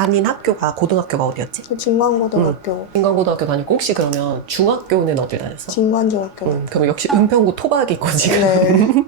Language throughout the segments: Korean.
다닌 학교가 고등학교가 어디였지? 진관고등학교. 진관고등학교 다니고 혹시 그러면 중학교는 어디 다녔어? 진관중학교. 그럼 역시 은평구 토박이고 지금. 네.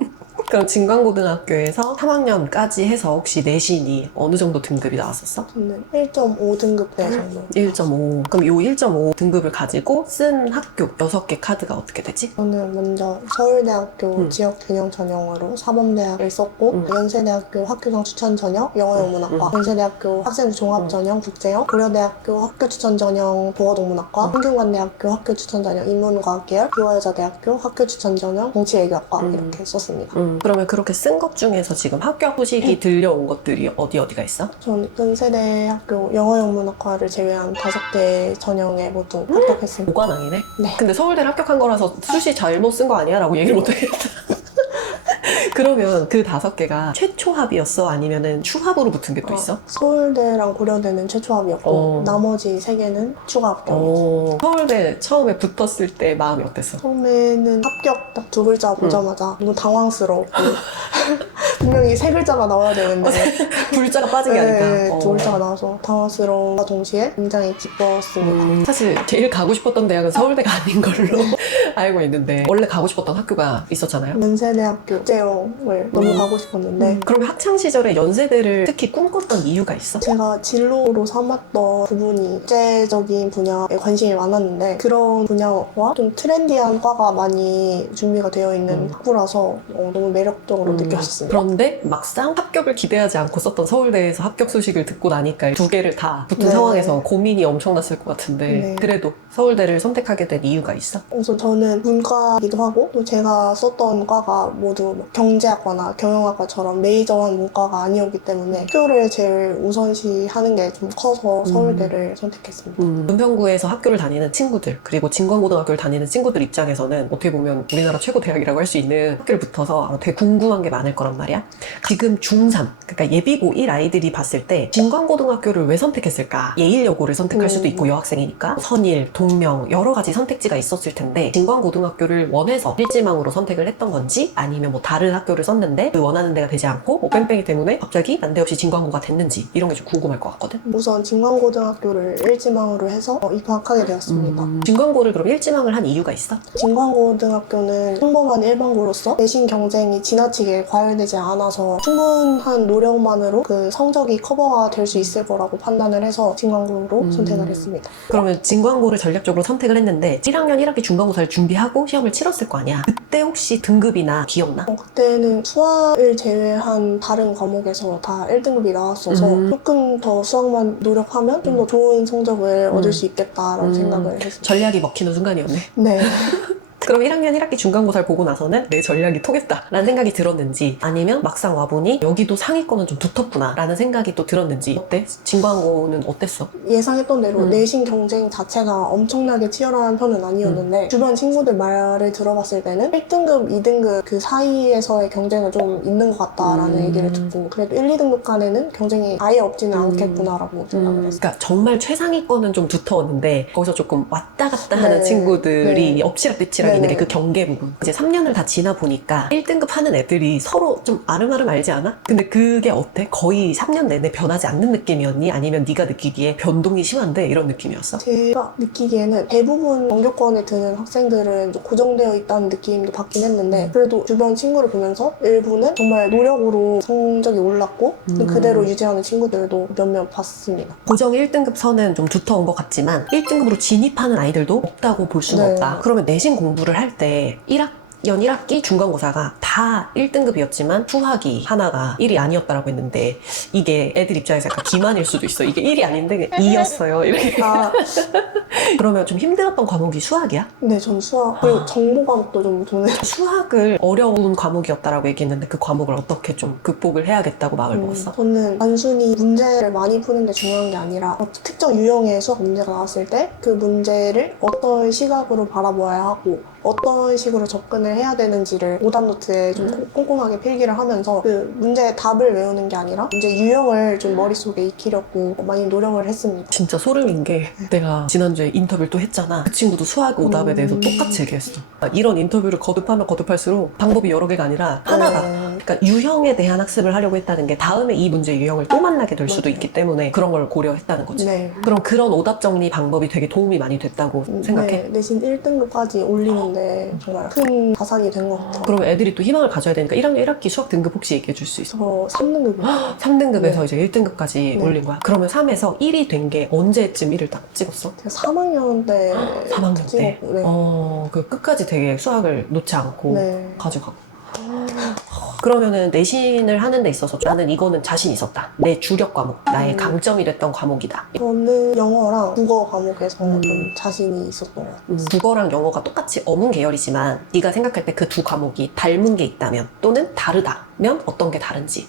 그럼 진관고등학교에서 3학년까지 해서 혹시 내신이 어느 정도 등급이 나왔었어? 저는 1.5등급 대 정도. 1.5. 그럼 요 1.5 등급을 가지고 쓴 학교 6개 카드가 어떻게 되지? 저는 먼저 서울대학교 지역균형 전형으로 사범대학을 썼고 연세대학교 학교장 추천 전형 영어영문학과, 연세대학교 학생 종합 전형 국제형, 고려대학교 학교 추천 전형 도어동문학과, 한경관대학교 학교 추천 전형 인문과학 계열, 유아여자대학교 학교 추천 전형 정치외교학과 이렇게 썼습니다. 그러면 그렇게 쓴 것 중에서 지금 학교 소식이 들려온 것들이 어디가 있어? 전 연세대학교 영어영문학과를 제외한 5개 전형에 모두 합격했습니다. 오관왕이네? 네. 근데 서울대를 합격한 거라서 수시 잘못 쓴 거 아니야? 라고 얘기를 못하겠다. 그러면 그 5개가 최초 합이었어? 아니면은 추합으로 붙은 게 또 있어? 서울대랑 고려대는 최초 합이었고 나머지 3개는 추가 합격이었어요. 서울대 처음에 붙었을 때 마음이 어땠어? 처음에는 합격 딱 2글자 보자마자 너무 당황스러웠고 분명히 3글자가 나와야 되는데 불자가 빠진 게 아닐까? 네, 2글자가 나와서 당황스러움과 동시에 굉장히 기뻤습니다. 사실 제일 가고 싶었던 대학은 서울대가 아닌 걸로 알고 있는데 원래 가고 싶었던 학교가 있었잖아요? 연세대학교 국제형을 너무 가고 싶었는데 그럼 학창시절에 연세대를 특히 꿈꿨던 이유가 있어? 제가 진로로 삼았던 부분이 국제적인 분야에 관심이 많았는데 그런 분야와 좀 트렌디한 과가 많이 준비가 되어 있는 학부라서 너무 매력적으로 느꼈습니다. 그런데 막상 합격을 기대하지 않고 썼던 서울대에서 합격 소식을 듣고 나니까 2개를 다 붙은 상황에서 고민이 엄청났을 것 같은데 그래도 서울대를 선택하게 된 이유가 있어? 그래서 저는 문과이기도 하고 또 제가 썼던 과가 모두 경제학과나 경영학과처럼 메이저한 문과가 아니었기 때문에 학교를 제일 우선시하는 게 좀 커서 서울대를 선택했습니다. 은평구에서 학교를 다니는 친구들 그리고 진관고등학교를 다니는 친구들 입장에서는 어떻게 보면 우리나라 최고 대학이라고 할 수 있는 학교를 붙어서 아마 되게 궁금한 게 많을 거란 말이야. 지금 중3 그러니까 예비고 1 아이들이 봤을 때 진관고등학교를 왜 선택했을까? 예일여고를 선택할 수도 있고 여학생이니까 선일, 동명 여러 가지 선택지가 있었을 텐데 진관고등학교를 원해서 일지망으로 선택을 했던 건지 아니면 뭐 다른 학교를 썼는데 그 원하는 데가 되지 않고 뭐 뺑뺑이 때문에 갑자기 난데없이 진관고가 됐는지 이런 게 좀 궁금할 것 같거든. 우선 진관고등학교를 일지망으로 해서 입학하게 되었습니다. 진관고를 그럼 일지망을 한 이유가 있어? 진관고등학교는 평범한 일반고로서 내신 경쟁이 지나치게 과열되지 않아서 충분한 노력만으로 그 성적이 커버가 될 수 있을 거라고 판단을 해서 진관고로 선택을 했습니다. 그러면 진관고를 전략적으로 선택을 했는데 1학년 1학기 중간고사를 준비하고 시험을 치렀을 거 아니야? 그때 혹시 등급이나 기억나? 그때는 수학을 제외한 다른 과목에서 다 1등급이 나왔어서 조금 더 수학만 노력하면 좀 더 좋은 성적을 얻을 수 있겠다라고 생각을 했습니다. 전략이 먹히는 순간이었네. 네. 그럼 1학년 1학기 중간고사를 보고 나서는 내 전략이 통했다 라는 생각이 들었는지 아니면 막상 와보니 여기도 상위권은 좀 두텁구나 라는 생각이 또 들었는지 어때? 진관고는 어땠어? 예상했던 대로 내신 경쟁 자체가 엄청나게 치열한 편은 아니었는데 주변 친구들 말을 들어봤을 때는 1등급, 2등급 그 사이에서의 경쟁은 좀 있는 것 같다라는 얘기를 듣고 그래도 1, 2등급 간에는 경쟁이 아예 없지는 않겠구나라고 생각을 했어요. 그러니까 정말 최상위권은 좀 두터웠는데 거기서 조금 왔다 갔다 하는 친구들이 엎치락뒤치락 있는 게 그 경계 부분. 이제 3년을 다 지나 보니까 1등급 하는 애들이 서로 좀 아름아름 알지 않아? 근데 그게 어때? 거의 3년 내내 변하지 않는 느낌이었니? 아니면 네가 느끼기에 변동이 심한데 이런 느낌이었어? 제가 느끼기에는 대부분 정규권에 드는 학생들은 좀 고정되어 있다는 느낌도 받긴 했는데 그래도 주변 친구를 보면서 일부는 정말 노력으로 성적이 올랐고 그대로 유지하는 친구들도 몇몇 봤습니다. 고정 1등급 선은 좀 두터운 것 같지만 1등급으로 진입하는 아이들도 없다고 볼 수는 없다. 그러면 내신 공부를 할 때 1학년 1학기 중간고사가 다 1등급이었지만 수학이 하나가 1이 아니었다라고 했는데 이게 애들 입장에서 약간 기만일 수도 있어. 이게 1이 아닌데 2였어요. 이렇게. 그러면 좀 힘들었던 과목이 수학이야? 네, 전 수학 그리고 정보 과목도 좀 도는 수학을 어려운 과목이었다라고 얘기했는데 그 과목을 어떻게 좀 극복을 해야겠다고 마음을 먹었어? 저는 단순히 문제를 많이 푸는 게 중요한 게 아니라 특정 유형의 수학 문제가 나왔을 때 그 문제를 어떤 시각으로 바라보아야 하고 어떤 식으로 접근을 해야 되는지를 오답 노트에 좀 꼼꼼하게 필기를 하면서 그 문제의 답을 외우는 게 아니라 문제 유형을 좀 머릿속에 익히려고 많이 노력을 했습니다. 진짜 소름인 게 내가 지난주에 인터뷰를 또 했잖아. 그 친구도 수학 오답에 대해서 똑같이 얘기했어. 이런 인터뷰를 거듭하면 거듭할수록 방법이 여러 개가 아니라 하나다. 그러니까 유형에 대한 학습을 하려고 했다는 게 다음에 이 문제 유형을 또 만나게 될 수도 맞아요. 있기 때문에 그런 걸 고려했다는 거지. 네. 그럼 그런 오답 정리 방법이 되게 도움이 많이 됐다고 생각해? 네, 내신 1등급까지 올리는데 정말 큰 자산이 된 것 같아요. 그러면 애들이 또 희망을 가져야 되니까 1학년 1학기 수학 등급 혹시 얘기해 줄 수 있어? 저 3등급이요. 3등급에서 네. 이제 1등급까지 네. 올린 거야. 그러면 3에서 1이 된 게 언제쯤 1을 딱 찍었어? 제가 3학년 때 3학년 때? 찍었고, 네. 그 끝까지 되게 수학을 놓지 않고 네. 가져가고. 그러면은 내신을 하는 데 있어서 나는 이거는 자신 있었다. 내 주력 과목, 나의 강점이 됐던 과목이다. 저는 영어랑 국어 과목에서 음. 좀 자신이 있었던 것 같아요. 국어랑 영어가 똑같이 어문 계열이지만 네가 생각할 때 그 두 과목이 닮은 게 있다면 또는 다르다면 어떤 게 다른지.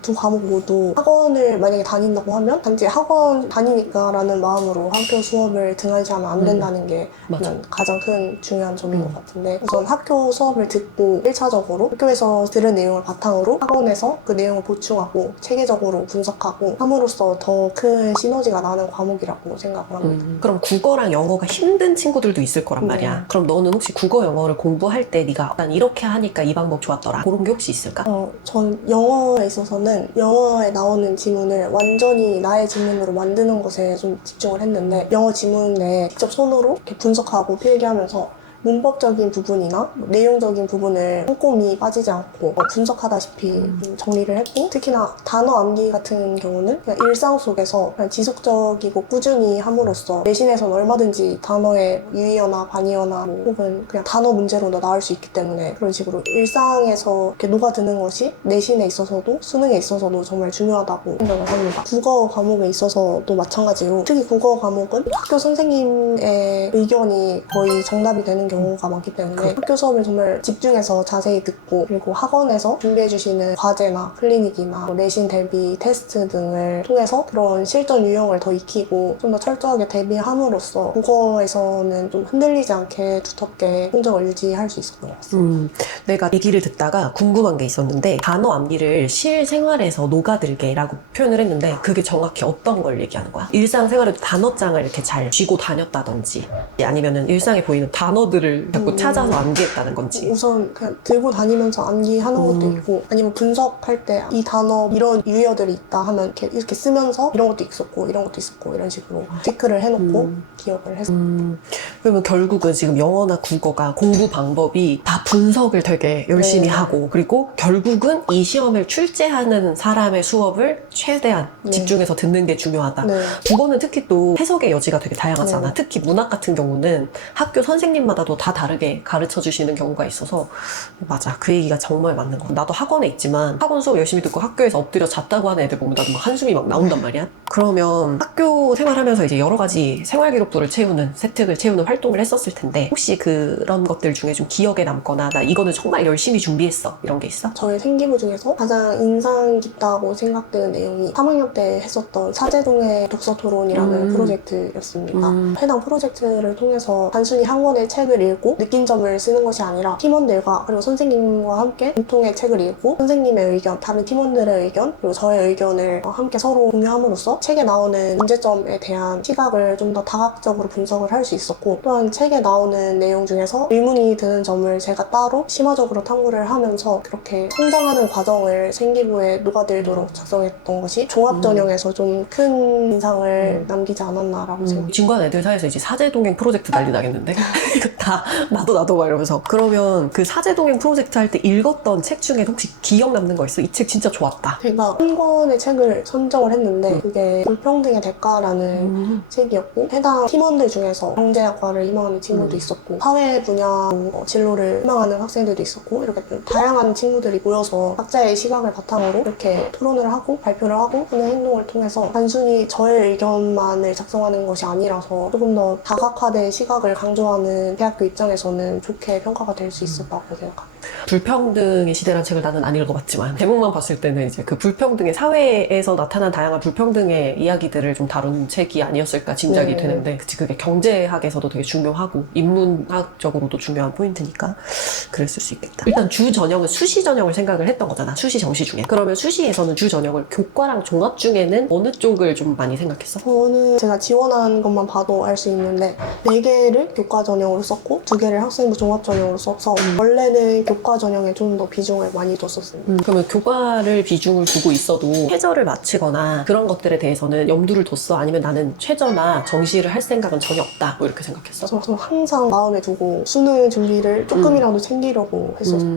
두 과목 모두 학원을 만약에 다닌다고 하면 단지 학원 다니니까라는 마음으로 학교 수업을 등한시하면 안 된다는 게 맞아. 가장 큰 중요한 점인 것 같은데, 우선 학교 수업을 듣고 1차적으로 학교에서 들은 내용을 바탕으로 학원에서 그 내용을 보충하고 체계적으로 분석하고 함으로써 더 큰 시너지가 나는 과목이라고 생각을 합니다. 그럼 국어랑 영어가 힘든 친구들도 있을 거란 네. 말이야. 그럼 너는 혹시 국어, 영어를 공부할 때 네가 난 이렇게 하니까 이 방법 좋았더라. 그런 게 혹시 있을까? 전 영어에 있어서는 영어에 나오는 지문을 완전히 나의 지문으로 만드는 것에 좀 집중을 했는데, 영어 지문에 직접 손으로 이렇게 분석하고 필기하면서 문법적인 부분이나 내용적인 부분을 꼼꼼히 빠지지 않고 분석하다시피 정리를 했고, 특히나 단어 암기 같은 경우는 그냥 일상 속에서 그냥 지속적이고 꾸준히 함으로써 내신에서는 얼마든지 단어의 유의어나 반의어나 혹은 그냥 단어 문제로도 나올 수 있기 때문에 그런 식으로 일상에서 이렇게 녹아드는 것이 내신에 있어서도 수능에 있어서도 정말 중요하다고 생각을 합니다. 국어 과목에 있어서도 마찬가지로, 특히 국어 과목은 학교 선생님의 의견이 거의 정답이 되는 경우가 많기 때문에 학교 수업을 정말 집중해서 자세히 듣고, 그리고 학원에서 준비해주시는 과제나 클리닉이나 내신 대비 테스트 등을 통해서 그런 실전 유형을 더 익히고 좀 더 철저하게 대비함으로써 국어에서는 좀 흔들리지 않게 두텁게 성적을 유지할 수 있었던 것 같습니다. 내가 얘기를 듣다가 궁금한 게 있었는데 단어 암기를 실생활에서 녹아들게라고 표현을 했는데 그게 정확히 어떤 걸 얘기하는 거야? 일상생활에도 단어장을 이렇게 잘 쥐고 다녔다든지 아니면은 일상에 보이는 단어들을 자꾸 찾아서 암기했다는 건지. 우선 그냥 들고 다니면서 암기하는 것도 있고, 아니면 분석할 때 이 단어 이런 유의어들이 있다 하면 이렇게 쓰면서 이런 것도 있었고 이런 것도 있었고 이런 식으로 체크를 해놓고 기억을 해서. 그러면 결국은 지금 영어나 국어가 공부 방법이 다 분석을 되게 열심히 네. 하고, 그리고 결국은 이 시험을 출제하는 사람의 수업을 최대한 네. 집중해서 듣는 게 중요하다. 네. 국어는 특히 또 해석의 여지가 되게 다양하잖아. 네. 특히 문학 같은 경우는 학교 선생님마다도 다 다르게 가르쳐 주시는 경우가 있어서 맞아. 그 얘기가 정말 맞는 거 같아. 나도 학원에 있지만 학원 수업 열심히 듣고 학교에서 엎드려 잤다고 하는 애들 보면 나도 막 한숨이 막 나온단 말이야. 그러면 학교 생활하면서 이제 여러 가지 생활기록부를 채우는, 세특을 채우는 활동을 했었을 텐데 혹시 그런 것들 중에 좀 기억에 남거나 나 이거는 정말 열심히 준비했어 이런 게 있어? 저의 생기부 중에서 가장 인상 깊다고 생각되는 내용이 3학년 때 했었던 사제동의 독서토론이라는 프로젝트였습니다. 해당 프로젝트를 통해서 단순히 한 권의 책을 읽고 느낀 점을 쓰는 것이 아니라 팀원들과 그리고 선생님과 함께 공통의 책을 읽고 선생님의 의견, 다른 팀원들의 의견, 그리고 저의 의견을 함께 서로 공유함으로써 책에 나오는 문제점에 대한 시각을 좀 더 다각적으로 분석을 할 수 있었고, 또한 책에 나오는 내용 중에서 의문이 드는 점을 제가 따로 심화적으로 탐구를 하면서 그렇게 성장하는 과정을 생기부에 녹아들도록 작성했던 것이 종합 전형에서 좀 큰 인상을 남기지 않았나라고 생각합니다. 진관 애들 사이에서 이제 사제동행 프로젝트 난리 나겠는데? 이거 다 나도 막 이러면서. 그러면 그 사제동행 프로젝트 할 때 읽었던 책 중에 혹시 기억 남는 거 있어? 이 책 진짜 좋았다. 제가 한 권의 책을 선정을 했는데 그게 불평등의 대가라는 책이었고, 해당 팀원들 중에서 경제학과를 희망하는 친구도 있었고 사회 분야 진로를 희망하는 학생들도 있었고, 이렇게 좀 다양한 친구들이 모여서 각자의 시각을 바탕으로 이렇게 토론을 하고 발표를 하고 하는 행동을 통해서 단순히 저의 의견만을 작성하는 것이 아니라서 조금 더 다각화된 시각을 강조하는 대학교 입장에서는 좋게 평가가 될 수 있었다고 생각합니다. 불평등의 시대라는 책을 나는 안 읽어봤지만 제목만 봤을 때는 이제 그 불평등의 사회에서 나타난 다양한 불평등의 이야기들을 좀 다룬 책이 아니었을까 짐작이 네. 되는데, 그치, 그게 경제학에서도 되게 중요하고 인문학적으로도 중요한 포인트니까 그랬을 수 있겠다. 일단 주 전형은 수시 전형을 생각을 했던 거잖아. 수시 정시 중에. 그러면 수시에서는 주 전형을 교과랑 종합 중에는 어느 쪽을 좀 많이 생각했어? 저는 제가 지원한 것만 봐도 알 수 있는데 4개를 교과 전형으로 썼고 썼고 2개를 학생부 종합 전형으로 써서 원래는 교과 전형에 좀 더 비중을 많이 뒀었습니다. 그러면 교과를 비중을 두고 있어도 최저를 마치거나 그런 것들에 대해서는 염두를 뒀어? 아니면 나는 최저나 정시를 할 생각은 전혀 없다? 뭐 이렇게 생각했어? 그래서 항상 마음에 두고 수능 준비를 조금이라도 챙기려고 했었어요.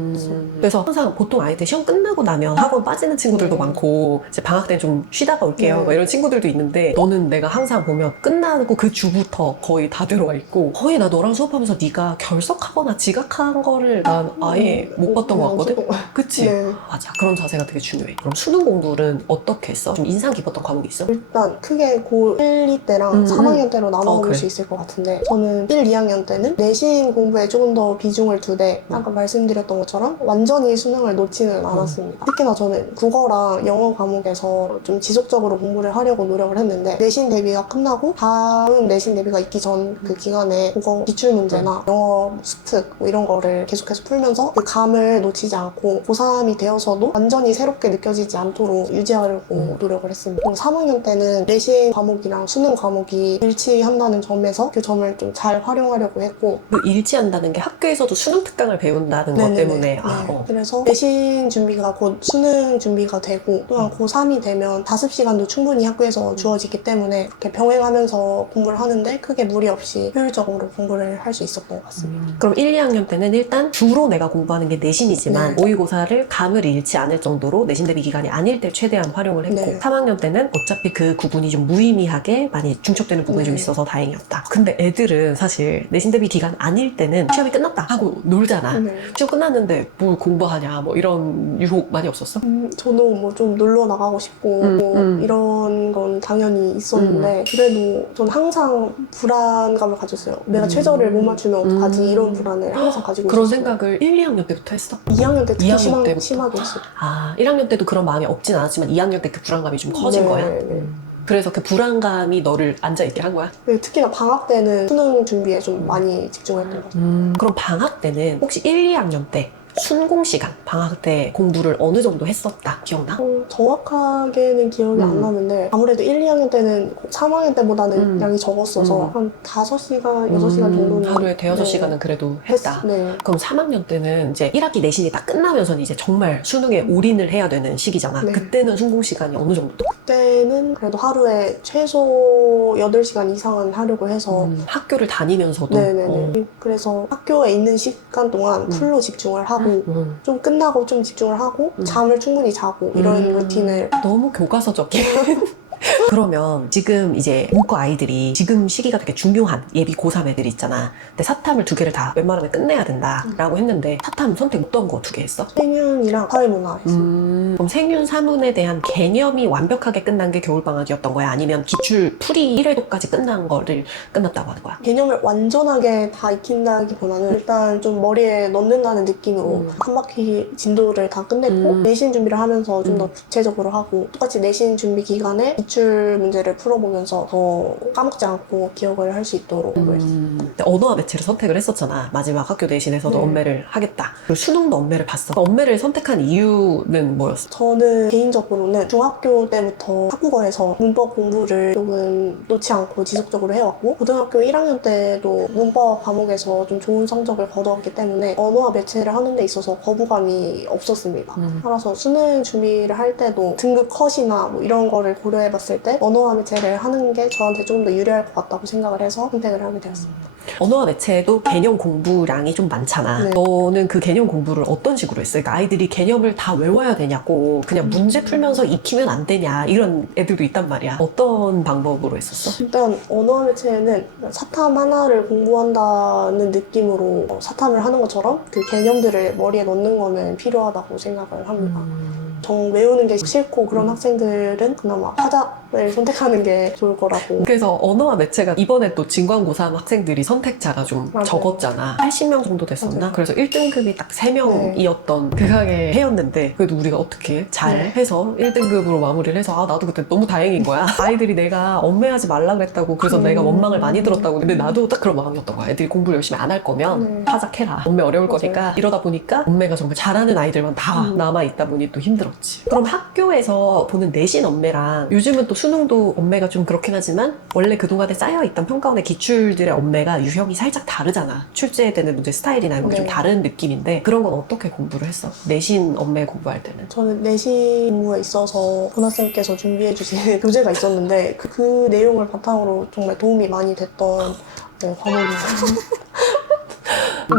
그래서 항상 보통 아이들 시험 끝나고 나면 학원 빠지는 친구들도 네. 많고 이제 방학 때 좀 쉬다가 올게요 네. 막 이런 친구들도 있는데 너는 내가 항상 보면 끝나고 그 주부터 거의 다 들어와 있고 거의 나 너랑 수업하면서 네가 결석하거나 지각한 거를 난 아예 못 봤던 것 같거든? 그치? 네. 맞아. 그런 자세가 되게 중요해. 그럼 수능 공부는 어떻게 했어? 좀 인상 깊었던 과목이 있어? 일단 크게 고1, 2 때랑 3학년 때로 나눠볼 그래. 수 있을 것 같은데 저는 1, 2학년 때는 내신 공부에 조금 더 비중을 두되 아까 말씀드렸던 것처럼 완전히 수능을 놓지는 않았습니다. 특히나 저는 국어랑 영어 과목에서 좀 지속적으로 공부를 하려고 노력을 했는데 내신 대비가 끝나고 다음 내신 대비가 있기 전 그 기간에 국어 기출문제나 영어 수특 뭐 이런 거를 계속해서 풀면서 그 감을 놓치지 않고 고3이 되어서도 완전히 새롭게 느껴지지 않도록 유지하려고 노력을 했습니다. 그리고 3학년 때는 내신 과목이랑 수능 과목이 일치한다는 점에서 그 점을 좀 잘 활용하려고 했고 그 일치한다는 게 학교에서도 수능 특강을 배운다는 것 네네네. 때문에 네. 그래서 내신 준비가 곧 수능 준비가 되고 또한 고3이 되면 자습 시간도 충분히 학교에서 주어지기 때문에 이렇게 병행하면서 공부를 하는데 크게 무리 없이 효율적으로 공부를 할 수 있었던 것 같습니다. 그럼 1, 2학년 때는 일단 주로 내가 공부하는 게 내신이지만 네. 모의고사를 감을 잃지 않을 정도로 내신 대비 기간이 아닐 때 최대한 활용을 했고 네. 3학년 때는 어차피 그 구분이 좀 무의미하게 많이 중첩되는 부분이 좀 네. 있어서 다행이었다. 근데 애들은 사실 내신 대비 기간 아닐 때는 시험이 끝났다 하고 놀잖아. 네. 시험 끝났는데 뭘 공부하냐 뭐 이런 유혹 많이 없었어? 저도 뭐 좀 놀러 나가고 싶고 뭐 이런 건 당연히 있었는데 그래도 전 항상 불안감을 가졌어요. 내가 최저를 못 맞추면 어떡하지 이런 불안을 항상 가지고 그런 있었어요. 생각을 1, 2학년 때부터 했어? 2학년 때 특히 2학년 때부터? 심하게 했어요. 아, 1학년 때도 그런 마음이 없진 않았지만 2학년 때 그 불안감이 좀 커진 네, 거야? 네. 그래서 그 불안감이 너를 앉아있게 한 거야? 그리고 특히나 방학 때는 수능 준비에 좀 많이 집중했던 것 같아요. 그럼 방학 때는 혹시 1, 2학년 때 순공 시간, 방학 때 공부를 어느 정도 했었다? 기억나? 정확하게는 기억이 안 나는데 아무래도 1, 2학년 때는 3학년 때보다는 양이 적었어서 한 5시간, 6시간 정도는 하루에 대여섯 네. 시간은 그래도 했다. 네. 그럼 3학년 때는 이제 1학기 내신이 딱 끝나면서는 이제 정말 수능에 올인을 해야 되는 시기잖아. 네. 그때는 순공 시간이 어느 정도? 그때는 그래도 하루에 최소 8시간 이상은 하려고 해서 학교를 다니면서도? 네네네. 그래서 학교에 있는 시간 동안 풀로 집중을 하고 좀 끝나고 좀 집중을 하고 잠을 충분히 자고 이런 루틴을 너무 교과서적이야. 그러면 지금 이제 문과 아이들이 지금 시기가 되게 중요한 예비 고3 애들이 있잖아. 근데 사탐을 2개를 다 웬만하면 끝내야 된다라고 했는데 사탐 선택 어떤 거 2개 했어? 생윤이랑 사회문화 했습니다. 그럼 생윤 사문에 대한 개념이 완벽하게 끝난 게 겨울방학이었던 거야? 아니면 기출 풀이 1회도까지 끝난 거를 끝났다고 하는 거야? 개념을 완전하게 다 익힌다기보다는 일단 좀 머리에 넣는다는 느낌으로 한 바퀴 진도를 다 끝냈고 내신 준비를 하면서 좀 더 구체적으로 하고 똑같이 내신 준비 기간에 기출 문제를 풀어보면서 더 까먹지 않고 기억을 할 수 있도록 공부했어요. 근데 언어와 매체를 선택을 했었잖아. 마지막 학교 내신에서도 네. 언매를 하겠다. 그리고 수능도 언매를 봤어. 언매를 선택한 이유는 뭐였어? 저는 개인적으로는 중학교 때부터 한국어에서 문법 공부를 조금 놓지 않고 지속적으로 해왔고 고등학교 1학년 때도 문법 과목에서 좀 좋은 성적을 거두었기 때문에 언어와 매체를 하는 데 있어서 거부감이 없었습니다. 따라서 수능 준비를 할 때도 등급 컷이나 뭐 이런 거를 고려해봤을 때 언어와 매체를 하는 게 저한테 조금 더 유리할 것 같다고 생각을 해서 선택을 하게 되었습니다. 언어와 매체도 개념 공부량이 좀 많잖아. 네. 너는 그 개념 공부를 어떤 식으로 했어? 그러니까 아이들이 개념을 다 외워야 되냐고 그냥 문제 풀면서 익히면 안 되냐 이런 애들도 있단 말이야. 어떤 방법으로 했었어? 일단 언어와 매체는 사탐 하나를 공부한다는 느낌으로 사탐을 하는 것처럼 그 개념들을 머리에 넣는 거는 필요하다고 생각을 합니다. 정 외우는 게 싫고 그런 학생들은 그나마 화자를 선택하는 게 좋을 거라고. 그래서 언어와 매체가 이번에 또 진광고3 학생들이 선택자가 좀 맞아요. 적었잖아. 80명 정도 됐었나? 맞아요. 그래서 1등급이 딱 3명이었던 극악의 해였는데 그래도 우리가 어떻게 잘 네. 해서 1등급으로 마무리를 해서 아 나도 그때 너무 다행인 거야. 아이들이 내가 엄매하지 말라 그랬다고 그래서 내가 원망을 많이 들었다고 근데 나도 딱 그런 마음이었던 거야. 애들이 공부를 열심히 안 할 거면 하작해라. 엄매 어려울 맞아요. 거니까 이러다 보니까 엄매가 정말 잘하는 아이들만 다 남아있다 보니 또 힘들었지. 그럼 학교에서 보는 내신 엄매랑 요즘은 또 수능도 엄매가 좀 그렇긴 하지만 원래 그동안에 쌓여있던 평가원의 기출들의 엄매가 유형이 살짝 다르잖아. 출제되는 문제 스타일이나 이런 게 좀 네. 다른 느낌인데 그런 건 어떻게 공부를 했어? 내신 엄매 공부할 때는? 저는 내신 공부에 있어서 고등학생께서 준비해 주신 교재가 있었는데 그 내용을 바탕으로 정말 도움이 많이 됐던 과목이에요.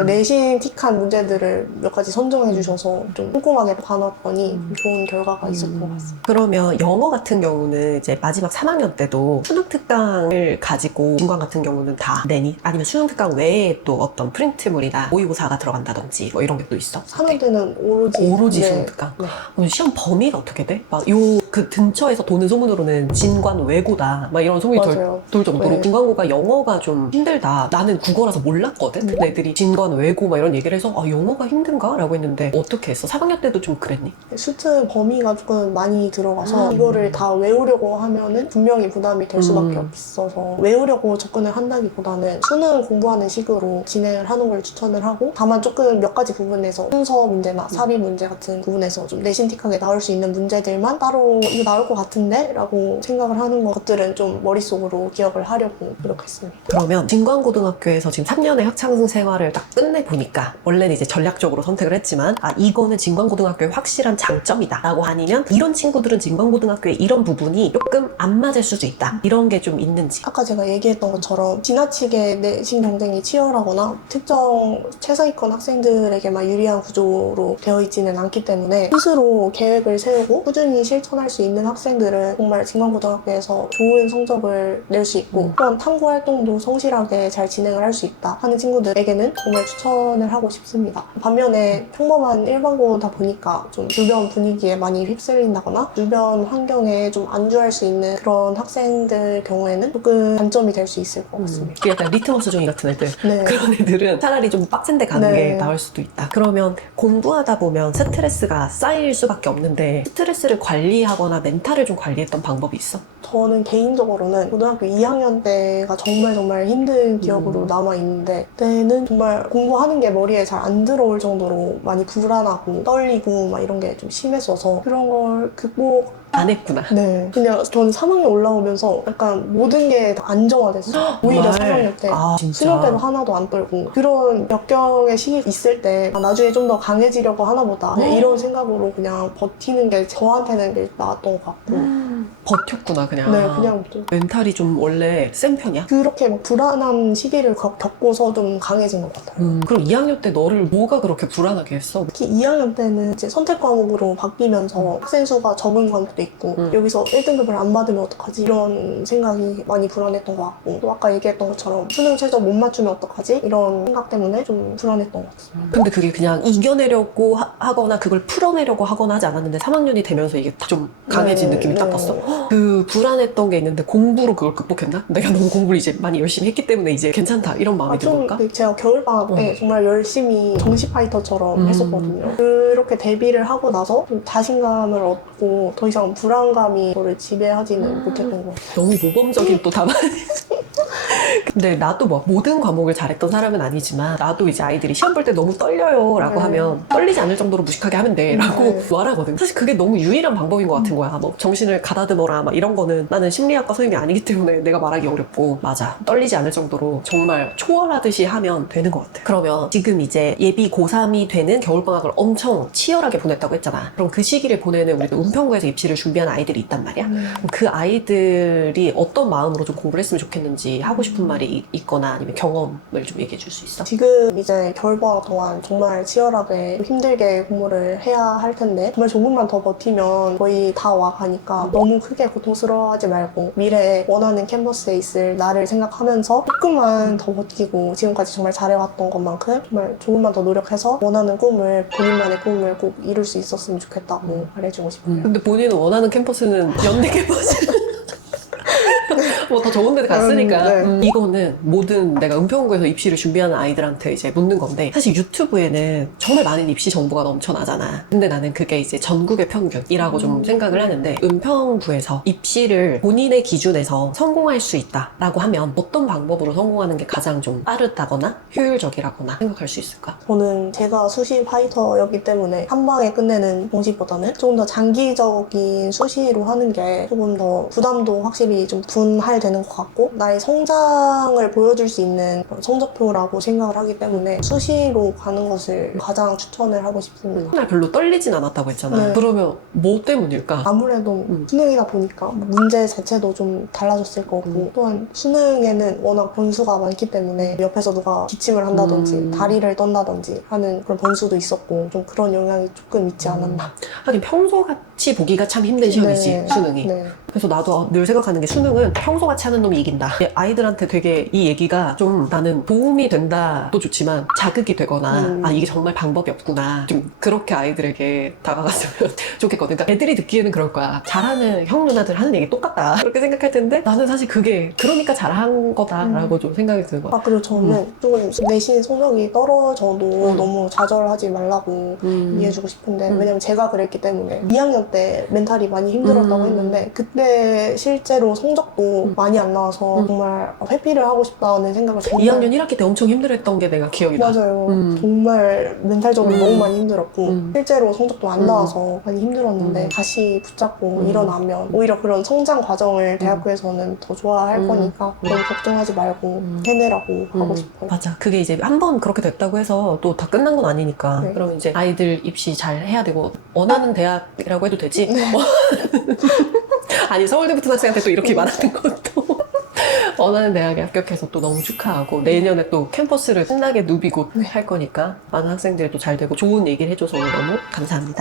내신 틱한 문제들을 몇 가지 선정해 주셔서 좀 꼼꼼하게 봐놨더니 좋은 결과가 있었던 것 같습니다. 그러면 영어 같은 경우는 이제 마지막 3학년 때도 수능 특강을 가지고 중간 같은 경우는 다 내니? 아니면 수능 특강 외에 또 어떤 프린트물이나 모의고사가 들어간다든지 뭐 이런 게 또 있어? 3학년 때는 오로지 네. 수능 특강? 네. 그럼 시험 범위가 어떻게 돼? 막 그 근처에서 도는 소문으로는 진관 외고다 막 이런 소문이 맞아요. 돌 정도로 네. 중간고가 영어가 좀 힘들다. 나는 국어라서 몰랐거든. 근데 애들이 진관 외고 막 이런 얘기를 해서 아 영어가 힘든가? 라고 했는데 어떻게 했어? 3학년 때도 좀 그랬니? 수트 범위가 조금 많이 들어가서 이거를 다 외우려고 하면은 분명히 부담이 될 수밖에 없어서 외우려고 접근을 한다기보다는 수능 공부하는 식으로 진행을 하는 걸 추천을 하고 다만 조금 몇 가지 부분에서 순서 문제나 사비 문제 같은 부분에서 좀 내신틱하게 나올 수 있는 문제들만 따로 이거 나올 것 같은데? 라고 생각을 하는 것들은 좀 머릿속으로 기억을 하려고 노력했습니다. 그러면 진관고등학교에서 지금 3년의 학창 생활을 딱 끝내보니까 원래는 이제 전략적으로 선택을 했지만 아 이거는 진관고등학교의 확실한 장점이다 라고 아니면 이런 친구들은 진관고등학교의 이런 부분이 조금 안 맞을 수도 있다 이런 게 좀 있는지. 아까 제가 얘기했던 것처럼 지나치게 내신 경쟁이 치열하거나 특정 최상위권 학생들에게만 유리한 구조로 되어 있지는 않기 때문에 스스로 계획을 세우고 꾸준히 실천할 수 있는 학생들은 정말 진관고등학교에서 좋은 성적을 낼 수 있고 또한 탐구 활동도 성실하게 잘 진행을 할 수 있다 하는 친구들에게는 정말 추천을 하고 싶습니다. 반면에 평범한 일반고다 보니까 좀 주변 분위기에 많이 휩쓸린다거나 주변 환경에 좀 안주할 수 있는 그런 학생들 경우에는 조금 단점이 될 수 있을 것 같습니다. 약간 리트머스 종이 같은 애들 네. 그런 애들은 차라리 좀 빡센데 가는 네. 게 나을 수도 있다. 그러면 공부하다 보면 스트레스가 쌓일 수밖에 없는데 스트레스를 관리하거나 멘탈을 좀 관리했던 방법이 있어? 저는 개인적으로는 고등학교 2학년 때가 정말 힘든 기억으로 남아있는데 그때는 정말 공부하는 게 머리에 잘 안 들어올 정도로 많이 불안하고 떨리고 막 이런 게 좀 심했어서 그런 걸 극복 안 했구나. 네. 그냥 저는 3학년 올라오면서 약간 모든 게 다 안정화됐어요. 오히려 3학년 때. 아, 진짜. 수능 때도 하나도 안 떨고. 그런 역경의 시기 있을 때 아, 나중에 좀 더 강해지려고 하나 보다. 그냥 이런 생각으로 그냥 버티는 게 저한테는 제일 나았던 것 같고. 버텼구나 그냥. 네, 그냥 좀 멘탈이 좀 원래 센 편이야? 그렇게 막 불안한 시기를 겪고서 좀 강해진 것 같아요. 그럼 2학년 때 너를 뭐가 그렇게 불안하게 했어? 특히 2학년 때는 이제 선택 과목으로 바뀌면서 학생 수가 적은 과목도 있고 여기서 1등급을 안 받으면 어떡하지 이런 생각이 많이 불안했던 것 같고 또 아까 얘기했던 것처럼 수능 최저 못 맞추면 어떡하지 이런 생각 때문에 좀 불안했던 것 같습니다. 근데 그게 그냥 이겨내려고 하거나 그걸 풀어내려고 하거나 하지 않았는데 3학년이 되면서 이게 좀 강해진 네, 느낌이 네. 딱 봤어. 그 불안했던 게 있는데 공부로 그걸 극복했나? 내가 너무 공부를 이제 많이 열심히 했기 때문에 이제 괜찮다 이런 마음이 든 좀 걸까? 제가 겨울방학 때 정말 열심히 정시 파이터처럼 했었거든요. 그렇게 데뷔를 하고 나서 좀 자신감을 얻고 더 이상 불안감이 저를 지배하지는 못했던 것 같아요. 너무 모범적인 또 답안. 근데 나도 뭐 모든 과목을 잘했던 사람은 아니지만 나도 이제 아이들이 시험 볼 때 너무 떨려요 라고 네. 하면 떨리지 않을 정도로 무식하게 하면 돼 라고 네. 말하거든. 사실 그게 너무 유일한 방법인 것 같은 거야. 뭐 정신을 가다듬어라 막 이런 거는 나는 심리학과 선생님이 아니기 때문에 내가 말하기 어렵고 맞아. 떨리지 않을 정도로 정말 초월하듯이 하면 되는 것 같아. 그러면 지금 이제 예비 고3이 되는 겨울방학을 엄청 치열하게 보냈다고 했잖아. 그럼 그 시기를 보내는 우리 은평구에서 입시를 준비하는 아이들이 있단 말이야. 그럼 그 아이들이 어떤 마음으로 좀 공부를 했으면 좋겠는지 하고 싶은 말이 있거나 아니면 경험을 좀 얘기해 줄 수 있어? 지금 이제 겨울방학 동안 정말 치열하게 힘들게 공부를 해야 할 텐데 정말 조금만 더 버티면 거의 다 와가니까 너무 크게 고통스러워하지 말고 미래에 원하는 캠퍼스에 있을 나를 생각하면서 조금만 더 버티고 지금까지 정말 잘해왔던 것만큼 정말 조금만 더 노력해서 원하는 꿈을 본인만의 꿈을 꼭 이룰 수 있었으면 좋겠다고 말해주고 싶어요. 근데 본인은 원하는 캠퍼스는 연대 캠퍼스. 뭐 더 좋은 데 갔으니까. 네. 이거는 모든 내가 은평구에서 입시를 준비하는 아이들한테 이제 묻는 건데, 사실 유튜브에는 정말 많은 입시 정보가 넘쳐나잖아. 근데 나는 그게 이제 전국의 평균이라고 좀 생각을 하는데, 은평구에서 입시를 본인의 기준에서 성공할 수 있다라고 하면 어떤 방법으로 성공하는 게 가장 좀 빠르다거나 효율적이라거나 생각할 수 있을까? 저는 제가 수시 파이터였기 때문에 한 방에 끝내는 공시보다는 조금 더 장기적인 수시로 하는 게 조금 더 부담도 확실히 좀 분할되는 것 같고 나의 성장을 보여줄 수 있는 그런 성적표라고 생각을 하기 때문에 수시로 가는 것을 가장 추천을 하고 싶습니다. 그날 별로 떨리진 않았다고 했잖아. 네. 그러면 뭐 때문일까? 아무래도 수능이다 보니까 문제 자체도 좀 달라졌을 거고 또한 수능에는 워낙 변수가 많기 때문에 옆에서 누가 기침을 한다든지 다리를 떤다든지 하는 그런 변수도 있었고 좀 그런 영향이 조금 있지 않았나. 하긴 평소같이 보기가 참 힘든 시험이지, 네. 수능이. 네. 그래서 나도 늘 생각하는 게 수능은 평소같이 하는 놈이 이긴다. 아이들한테 되게 이 얘기가 좀 나는 도움이 된다도 좋지만 자극이 되거나 아 이게 정말 방법이 없구나. 좀 그렇게 아이들에게 다가갔으면 좋겠거든. 그러니까 애들이 듣기에는 그럴 거야. 잘하는 형 누나들 하는 얘기 똑같다. 그렇게 생각할 텐데 나는 사실 그게 그러니까 잘한 거다라고 좀 생각이 드는 거야. 그리고 저는 조금 내신 성적이 떨어져도 너무 좌절하지 말라고 이해해주고 싶은데 왜냐면 제가 그랬기 때문에 2학년 때 멘탈이 많이 힘들었다고 했는데 그때 실제로 성적도 많이 안 나와서 정말 회피를 하고 싶다는 생각을 정말 2학년 1학기 때 엄청 힘들었던 게 내가 기억이 나. 맞아요. 정말 멘탈적으로 너무 많이 힘들었고 실제로 성적도 안 나와서 많이 힘들었는데 다시 붙잡고 일어나면 오히려 그런 성장 과정을 대학교에서는 더 좋아할 거니까 너무 걱정하지 말고 해내라고 하고 싶어요. 맞아. 그게 이제 한 번 그렇게 됐다고 해서 또 다 끝난 건 아니니까. 네. 그럼 이제 아이들 입시 잘 해야 되고 원하는 대학이라고 해도 되지? 아니 서울대 붙은 학생한테 또 이렇게 말하는 것도 원하는 대학에 합격해서 또 너무 축하하고 내년에 또 캠퍼스를 신나게 누비고 할 거니까 많은 학생들이 또 잘 되고 좋은 얘기를 해줘서 오늘 너무 감사합니다.